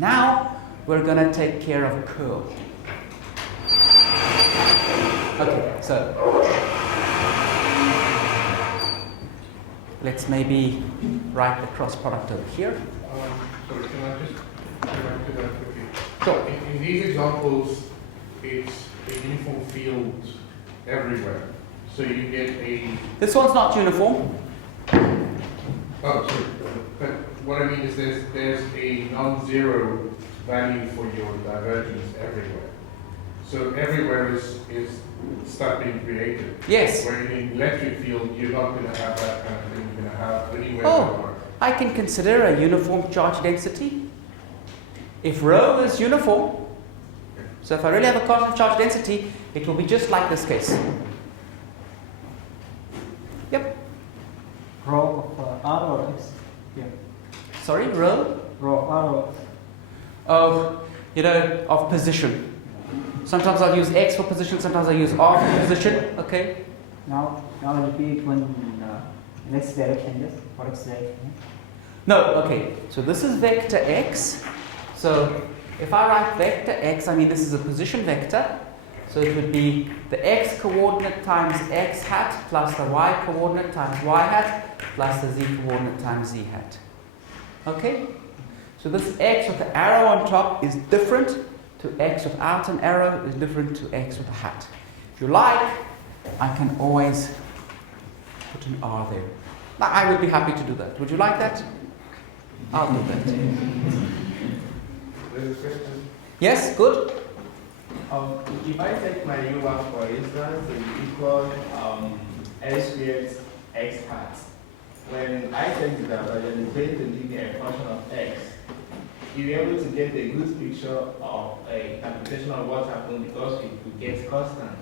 Now we're going to take care of curl. Okay, so let's maybe write the cross product over here. Sorry, can I just go back to that quickly? Sure. In these examples, it's a uniform field everywhere. So you get a... This one's not uniform. Oh, sorry. But what I mean is there's a non-zero value for your divergence everywhere. So everywhere is stuff being created. Yes. Where in an electric field, you're not going to have that kind of thing. You're going to have anywhere. Oh, I can consider a uniform charge density. If rho is uniform, so if I really have a constant charge density, it will be just like this case. Yep. Rho of R or X here? Sorry, rho? Rho of R or Of, of position. Sometimes I'll use X for position, sometimes I'll use R for position. Okay. Now repeat when in X direction, yes? For X direction. No, okay. So this is vector X. So if I write vector X, I mean this is a position vector. So it would be the X coordinate times X hat plus the Y coordinate times Y hat plus the Z coordinate times Z hat. Okay? So this X with the arrow on top is different to X without an arrow, is different to X with a hat. If you like, I can always put an R there. Now, I would be happy to do that. Would you like that? I'll do that. There's a question. Yes, good. If I take my U1 for instance, it's equal L squared X hat. When I take the divergence, it's going to give me a function of X. You'll be able to get a good picture of a interpretation of what happened because it will get constant.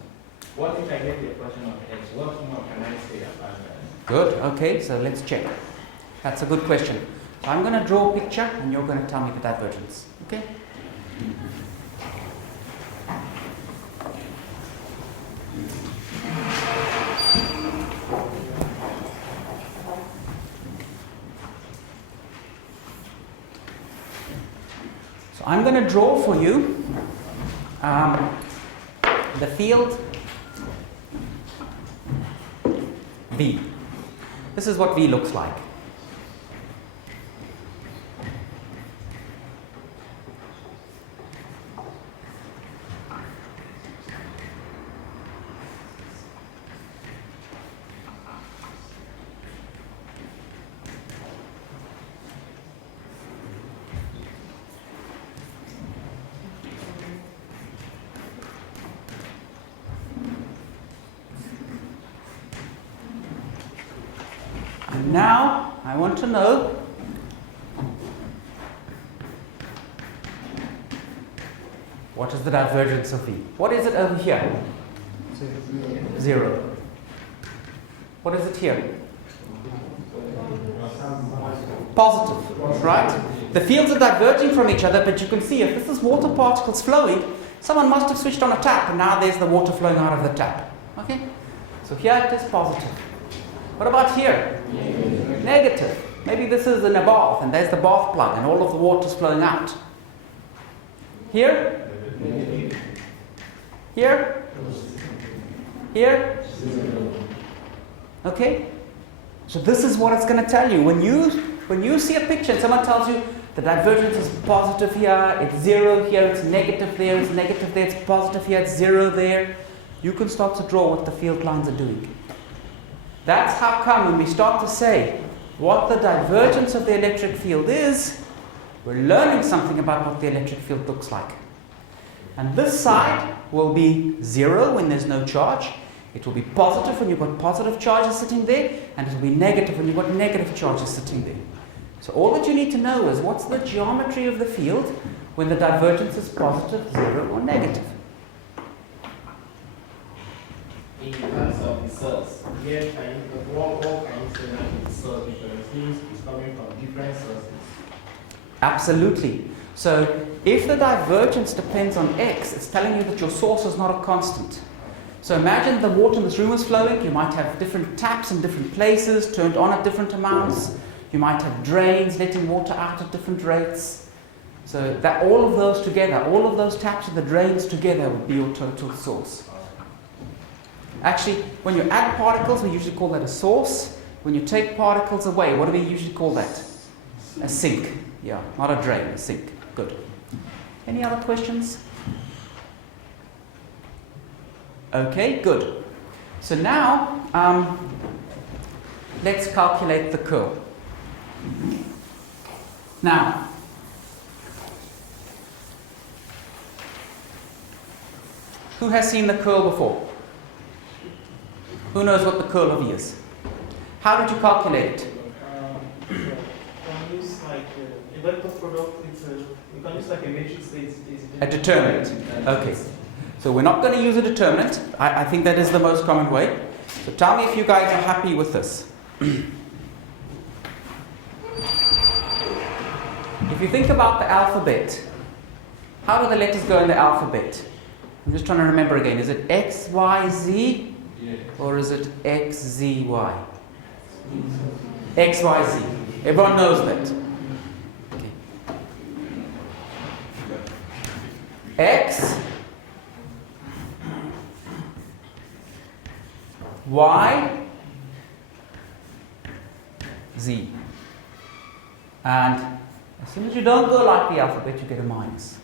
What if I get a function of X? What more can I say about that? Good. Okay, so let's check. That's a good question. So I'm going to draw a picture and you're going to tell me the divergence. Okay? So I'm going to draw for you the field V. This is what V looks like. And now I want to know what is the divergence of V? What is it over here? 0. What is it here? Positive, right? The fields are diverging from each other, but you can see if this is water particles flowing, someone must have switched on a tap and now there's the water flowing out of the tap. Okay? So here it is positive. What about here? Negative. Maybe this is in a bath and there's the bath plug and all of the water is flowing out. Here? Here? Here? Okay? So this is what it's going to tell you. When you see a picture and someone tells you the divergence is positive here, it's 0 here, it's negative there, it's positive here, it's 0 there, you can start to draw what the field lines are doing. That's how come when we start to say what the divergence of the electric field is, we're learning something about what the electric field looks like. And this side will be 0 when there's no charge. It will be positive when you've got positive charges sitting there, and it will be negative when you've got negative charges sitting there. So all that you need to know is what's the geometry of the field when the divergence is positive, 0, or negative. In terms of the source, here what can you say that the source, because it seems it's coming from different sources? Absolutely. So if the divergence depends on x, it's telling you that your source is not a constant. So imagine the water in this room is flowing. You might have different taps in different places, turned on at different amounts. You might have drains letting water out at different rates. So that all of those together, all of those taps and the drains together would be your total source. Actually, when you add particles, we usually call that a source. When you take particles away, what do we usually call that? A sink. Yeah, not a drain, a sink. Good. Any other questions? Okay, good. So now, let's calculate the curl. Now, who has seen the curl before? Who knows what the curl of E is? How did you calculate it? You can use like a vector product. You can use like a matrix. A determinant. Okay. So we're not going to use a determinant. I think that is the most common way. So tell me if you guys are happy with this. If you think about the alphabet, how do the letters go in the alphabet? I'm just trying to remember again. Is it X, Y, Z? Or is it X, Z, Y? X, Y, Z. Everyone knows that. Okay. X, Y, Z. And as soon as you don't go like the alphabet, you get a minus.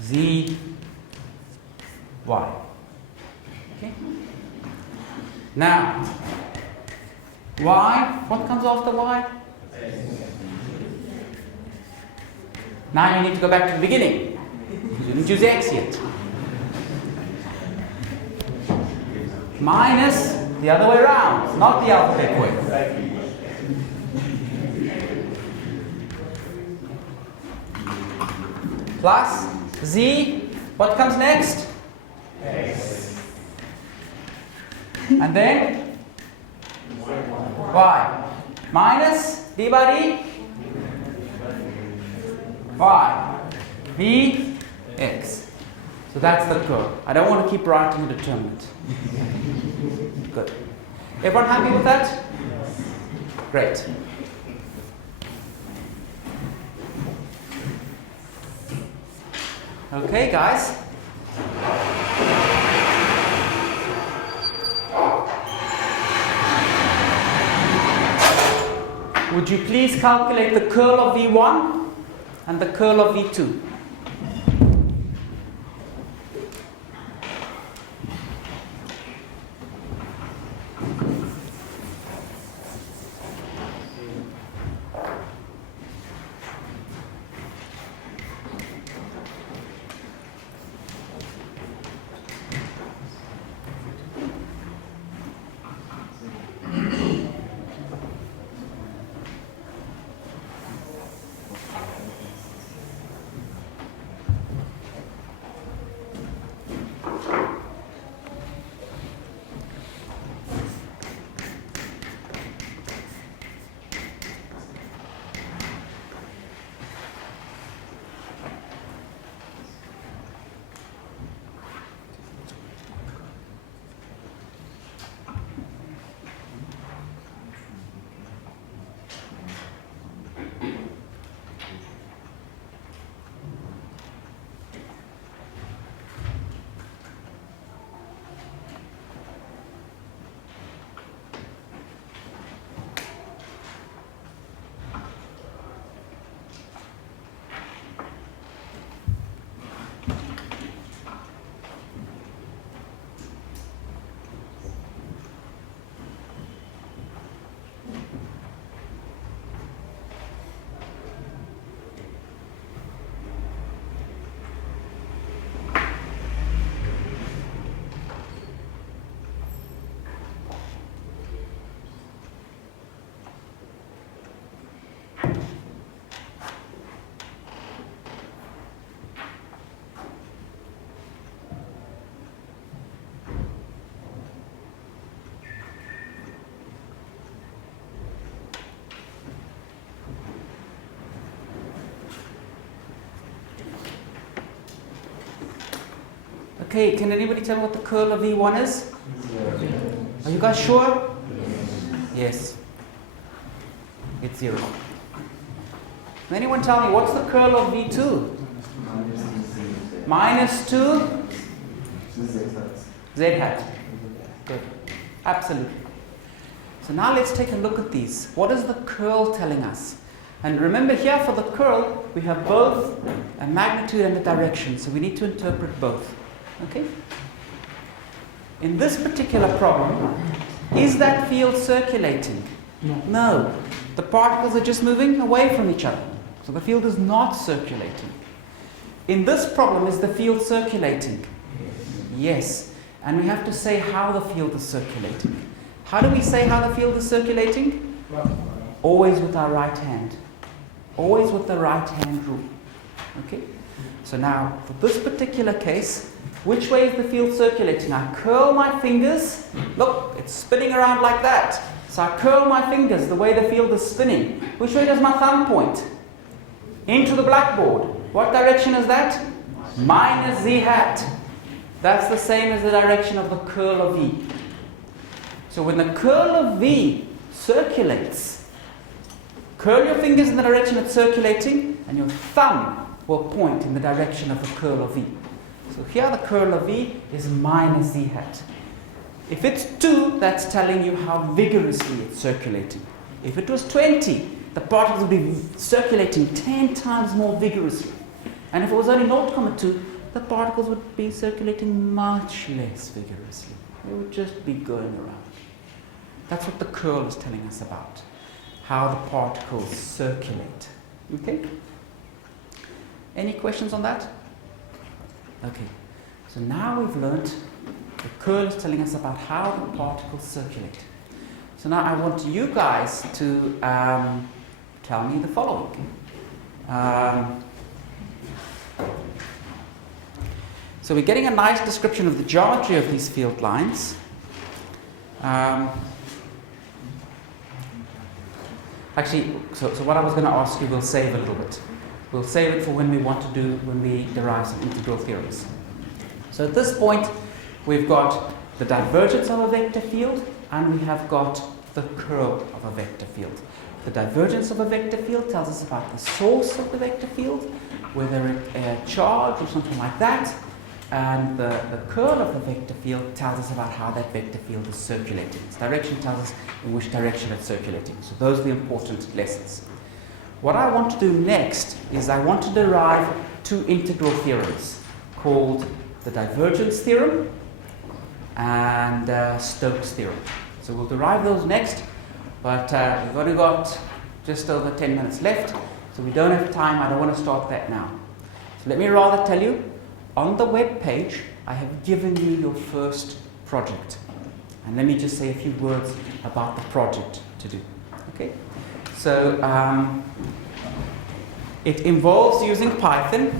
Z, Y. Okay? Now, Y, what comes after Y? Now you need to go back to the beginning. You didn't use X yet. Minus the other way around, not the alphabet way. Plus Z, what comes next? X. And then Y. Minus D by D? Y. V, X. So that's the curve. I don't want to keep writing a determinant. Good. Everyone happy with that? Great. Okay, guys. Would you please calculate the curl of V1 and the curl of V2? Okay, can anybody tell me what the curl of V1 is? Are you guys sure? Yes. It's 0. Can anyone tell me what's the curl of V2? Minus 2 Z hat. Good. Absolutely. So now let's take a look at these. What is the curl telling us? And remember here for the curl, we have both a magnitude and a direction. So we need to interpret both. Okay? In this particular problem, is that field circulating? No. The particles are just moving away from each other. So the field is not circulating. In this problem, is the field circulating? Yes. And we have to say how the field is circulating. How do we say how the field is circulating? Always with our right hand. Always with the right hand rule. Okay? So now, for this particular case, which way is the field circulating? I curl my fingers. Look, it's spinning around like that. So I curl my fingers the way the field is spinning. Which way does my thumb point? Into the blackboard. What direction is that? Minus Z hat. That's the same as the direction of the curl of V. So when the curl of V circulates, curl your fingers in the direction it's circulating, and your thumb will point in the direction of the curl of V. So here the curl of V is minus Z hat. If it's 2, that's telling you how vigorously it's circulating. If it was 20, the particles would be circulating 10 times more vigorously. And if it was only 0.2, the particles would be circulating much less vigorously. They would just be going around. That's what the curl is telling us about, how the particles circulate. Okay? Any questions on that? Okay. So now we've learned the curl is telling us about how the particles circulate. So now I want you guys to tell me the following. So we're getting a nice description of the geometry of these field lines. Actually, so what I was going to ask you, we'll save a little bit. We'll save it for when we derive some integral theorems. So at this point, we've got the divergence of a vector field, and we have got the curl of a vector field. The divergence of a vector field tells us about the source of the vector field, whether a charge or something like that, and the curl of the vector field tells us about how that vector field is circulating. Its direction tells us in which direction it's circulating. So those are the important lessons. What I want to do next is I want to derive 2 integral theorems called the divergence theorem and Stokes theorem. So we'll derive those next, but we've only got just over 10 minutes left, so we don't have time. I don't want to start that now. So let me rather tell you, on the web page, I have given you your first project. And let me just say a few words about the project to do. Okay? So it involves using Python.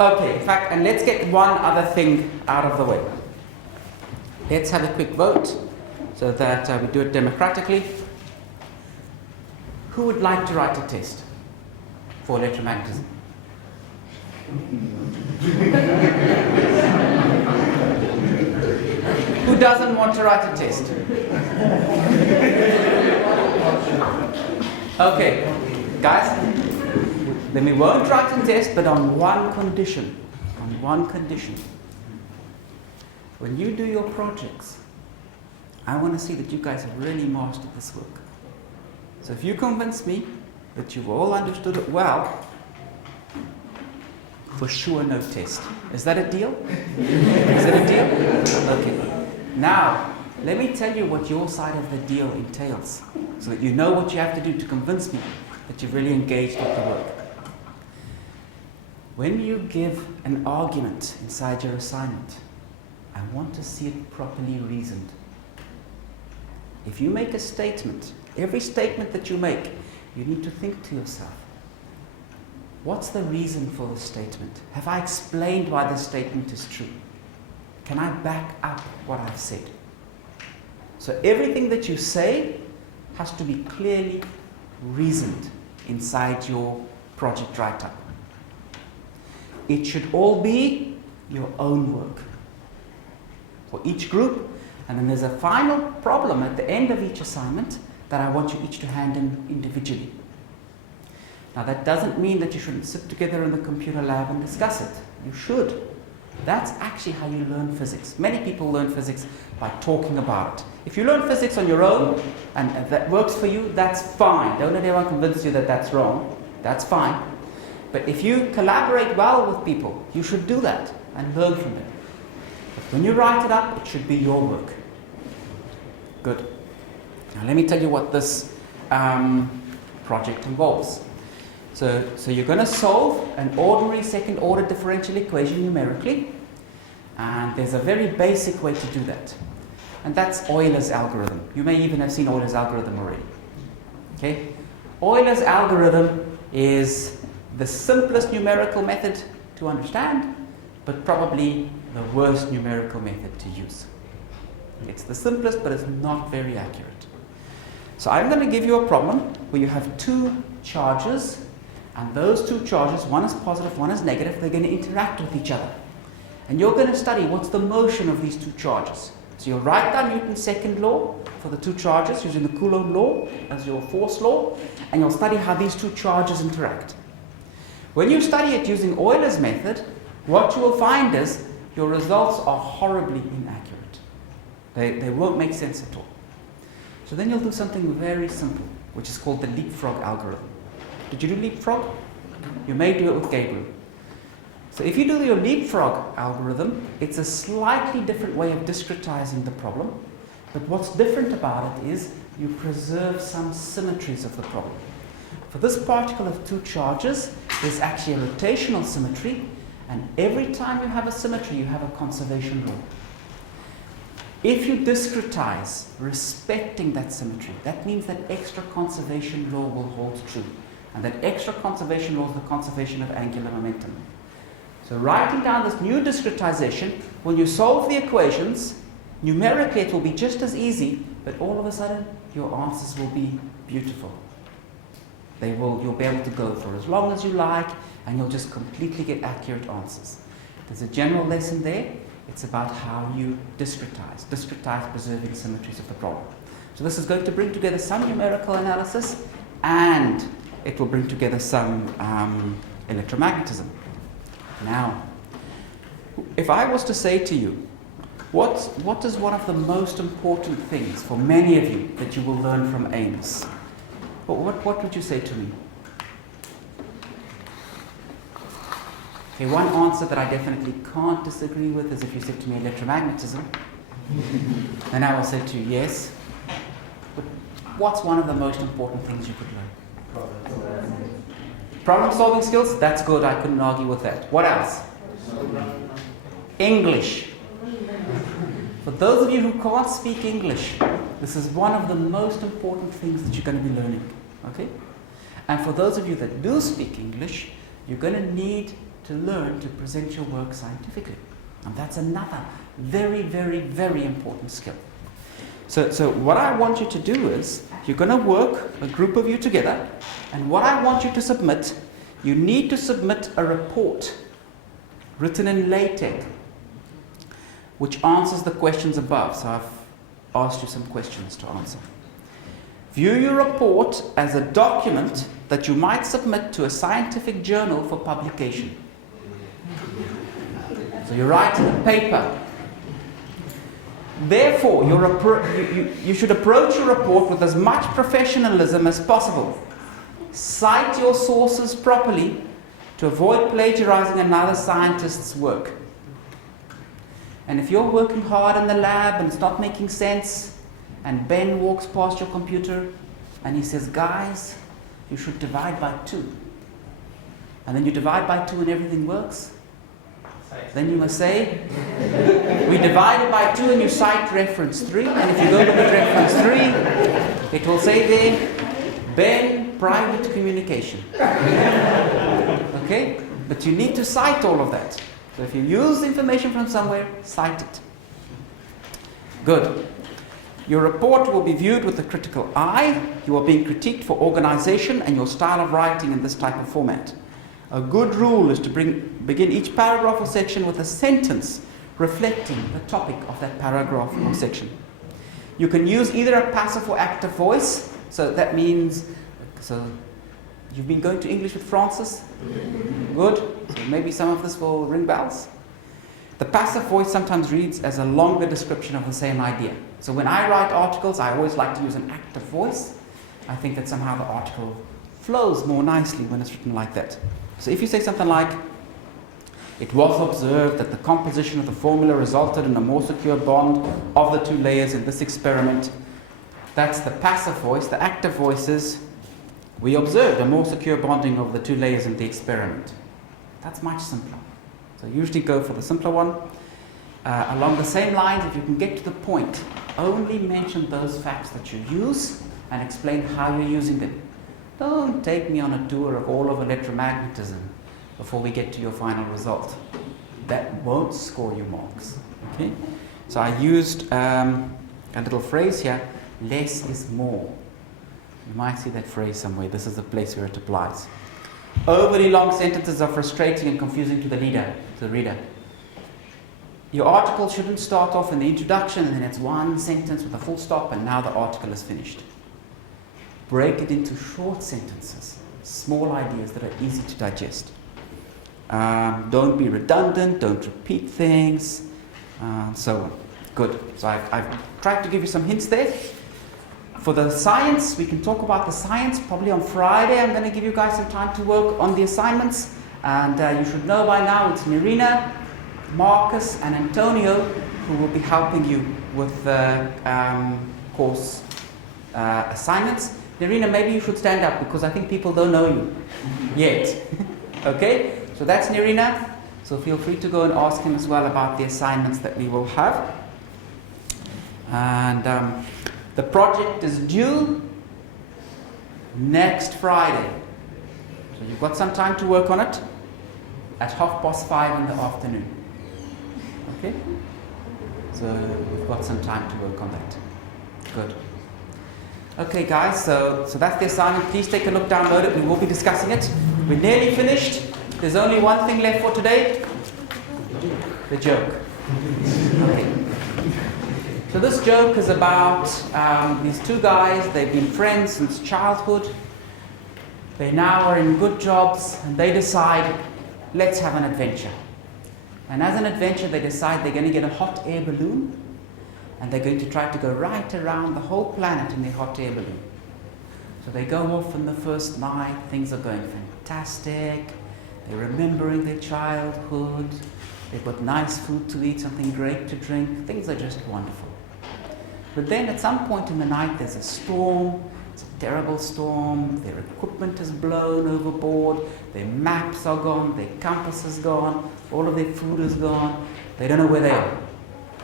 Okay, in fact, and let's get one other thing out of the way. Let's have a quick vote so that we do it democratically. Who would like to write a test for electromagnetism? Who doesn't want to write a test? Okay, guys, then we won't write a test, but on one condition. On one condition. When you do your projects, I want to see that you guys have really mastered this work. So if you convince me that you've all understood it well, for sure no test. Is that a deal? Is that a deal? Okay. Now, let me tell you what your side of the deal entails, so that you know what you have to do to convince me that you've really engaged with the work. When you give an argument inside your assignment, I want to see it properly reasoned. If you make a statement, every statement that you make, you need to think to yourself, what's the reason for the statement? Have I explained why the statement is true? Can I back up what I've said? So everything that you say has to be clearly reasoned inside your project write-up. It should all be your own work for each group. And then there's a final problem at the end of each assignment that I want you each to hand in individually. Now that doesn't mean that you shouldn't sit together in the computer lab and discuss it. You should. That's actually how you learn physics. Many people learn physics by talking about it. If you learn physics on your own and that works for you, that's fine. Don't let anyone convince you that that's wrong. That's fine. But if you collaborate well with people, you should do that and learn from them. But when you write it up, it should be your work. Good. Now let me tell you what this project involves. So you're going to solve an ordinary second order differential equation numerically, and there's a very basic way to do that, and that's Euler's algorithm. You may even have seen Euler's algorithm already. Okay? Euler's algorithm is the simplest numerical method to understand, but probably the worst numerical method to use. It's the simplest, but it's not very accurate. So I'm going to give you a problem where you have two charges, and those two charges, one is positive, one is negative, they're going to interact with each other. And you're going to study what's the motion of these two charges. So you'll write down Newton's second law for the two charges using the Coulomb law as your force law, and you'll study how these two charges interact. When you study it using Euler's method, what you will find is your results are horribly inaccurate. They won't make sense at all. So then you'll do something very simple, which is called the leapfrog algorithm. Did you do leapfrog? You may do it with Gabriel. So if you do your leapfrog algorithm, it's a slightly different way of discretizing the problem. But what's different about it is you preserve some symmetries of the problem. For this particle of two charges, there's actually a rotational symmetry, and every time you have a symmetry, you have a conservation law. If you discretize respecting that symmetry, that means that extra conservation law will hold true. And that extra conservation law is the conservation of angular momentum. So writing down this new discretization, when you solve the equations, numerically it will be just as easy, but all of a sudden your answers will be beautiful. You'll be able to go for as long as you like, and you'll just completely get accurate answers. There's a general lesson there. It's about how you discretize preserving symmetries of the problem. So this is going to bring together some numerical analysis, and it will bring together some electromagnetism. Now, if I was to say to you, what is one of the most important things for many of you that you will learn from Amos? What would you say to me? Okay, one answer that I definitely can't disagree with is if you said to me electromagnetism. And I will say to you, yes. But what's one of the most important things you could learn? Problem-solving skills? That's good, I couldn't argue with that. What else? English. For those of you who can't speak English, this is one of the most important things that you're going to be learning. Okay? And for those of you that do speak English, you're going to need to learn to present your work scientifically. And that's another very, very, very important skill. So what I want you to do is, you're going to work, a group of you together, and what I want you to submit, you need to submit a report written in LaTeX, which answers the questions above. So I've asked you some questions to answer. View your report as a document that you might submit to a scientific journal for publication. So you're writing a paper. Therefore, you should approach your report with as much professionalism as possible. Cite your sources properly to avoid plagiarizing another scientist's work. And if you're working hard in the lab and it's not making sense, and Ben walks past your computer and he says, guys, you should divide by 2. And then you divide by 2 and everything works. Then you must say, we divided by 2 and you cite reference 3. And if you go to the reference 3, it will say there, Ben, private communication. Okay? But you need to cite all of that. So if you use information from somewhere, cite it. Good. Your report will be viewed with a critical eye. You are being critiqued for organization and your style of writing in this type of format. A good rule is to begin each paragraph or section with a sentence reflecting the topic of that paragraph or section. You can use either a passive or active voice. So that means, You've been going to English with Francis? Good. So maybe some of this will ring bells. The passive voice sometimes reads as a longer description of the same idea. So when I write articles, I always like to use an active voice. I think that somehow the article flows more nicely when it's written like that. So if you say something like, it was observed that the composition of the formula resulted in a more secure bond of the two layers in this experiment. That's the passive voice. The active voice is, we observed a more secure bonding of the two layers in the experiment. That's much simpler. So usually go for the simpler one. Along the same lines, if you can get to the point, only mention those facts that you use and explain how you're using them. Don't take me on a tour of all of electromagnetism before we get to your final result. That won't score you marks. Okay? So I used a little phrase here, less is more. You might see that phrase somewhere. This is the place where it applies. Overly long sentences are frustrating and confusing to the reader. Your article shouldn't start off in the introduction and then it's one sentence with a full stop and now the article is finished. Break it into short sentences, small ideas that are easy to digest. Don't be redundant, don't repeat things, so on. Good. So I've tried to give you some hints there. For the science, we can talk about the science probably on Friday. I'm going to give you guys some time to work on the assignments. And you should know by now it's Nerina, Marcus, and Antonio who will be helping you with the course assignments. Nerina, maybe you should stand up because I think people don't know you yet. Okay? So that's Nerina. So feel free to go and ask him as well about the assignments that we will have. And the project is due next Friday. So you've got some time to work on it at 5:30 in the afternoon. Okay? So we've got some time to work on that. Good. Okay guys, so that's the assignment. Please take a look, download it. We will be discussing it. We're nearly finished. There's only one thing left for today. The joke. Okay. So this joke is about these two guys. They've been friends since childhood. They now are in good jobs and they decide, let's have an adventure. And as an adventure, they decide they're going to get a hot air balloon and they're going to try to go right around the whole planet in their hot air balloon. So they go off in the first night. Things are going fantastic. They're remembering their childhood. They've got nice food to eat, something great to drink. Things are just wonderful. But then at some point in the night, there's a storm. It's a terrible storm. Their equipment is blown overboard. Their maps are gone. Their compass is gone. All of their food is gone. They don't know where they are.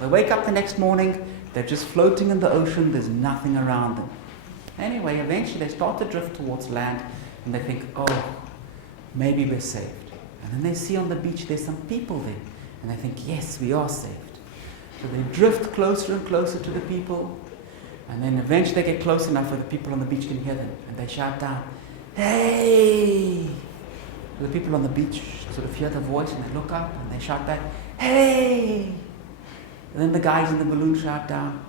They wake up the next morning. They're just floating in the ocean. There's nothing around them. Anyway, eventually they start to drift towards land. And they think, oh, maybe we're saved. And then they see on the beach there's some people there. And they think, yes, we are saved. So they drift closer and closer to the people. And then eventually they get close enough where the people on the beach can hear them. And they shout down, hey! So the people on the beach sort of hear the voice and they look up and they shout back, hey! And then the guys in the balloon shout down,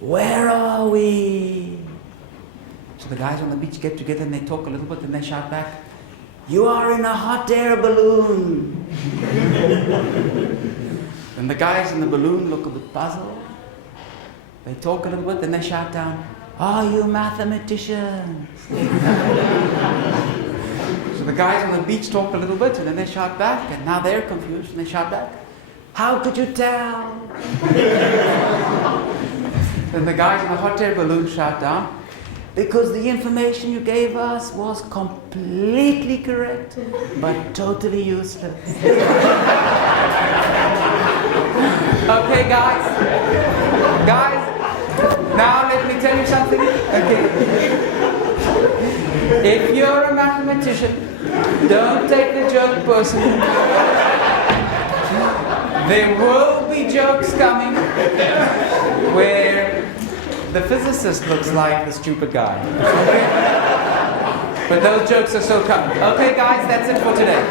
where are we? So the guys on the beach get together and they talk a little bit and they shout back, you are in a hot air balloon. And the guys in the balloon look a bit puzzled. They talk a little bit, then they shout down, are you mathematicians? So the guys on the beach talk a little bit, and then they shout back, and now they're confused, and they shout back, how could you tell? Then the guys in the hot air balloon shout down, because the information you gave us was completely correct, but totally useless. Okay, guys, now let me tell you something. Okay. If you're a mathematician, don't take the joke personally. There will be jokes coming where the physicist looks like the stupid guy. Okay? But those jokes are so coming. Okay, guys, that's it for today.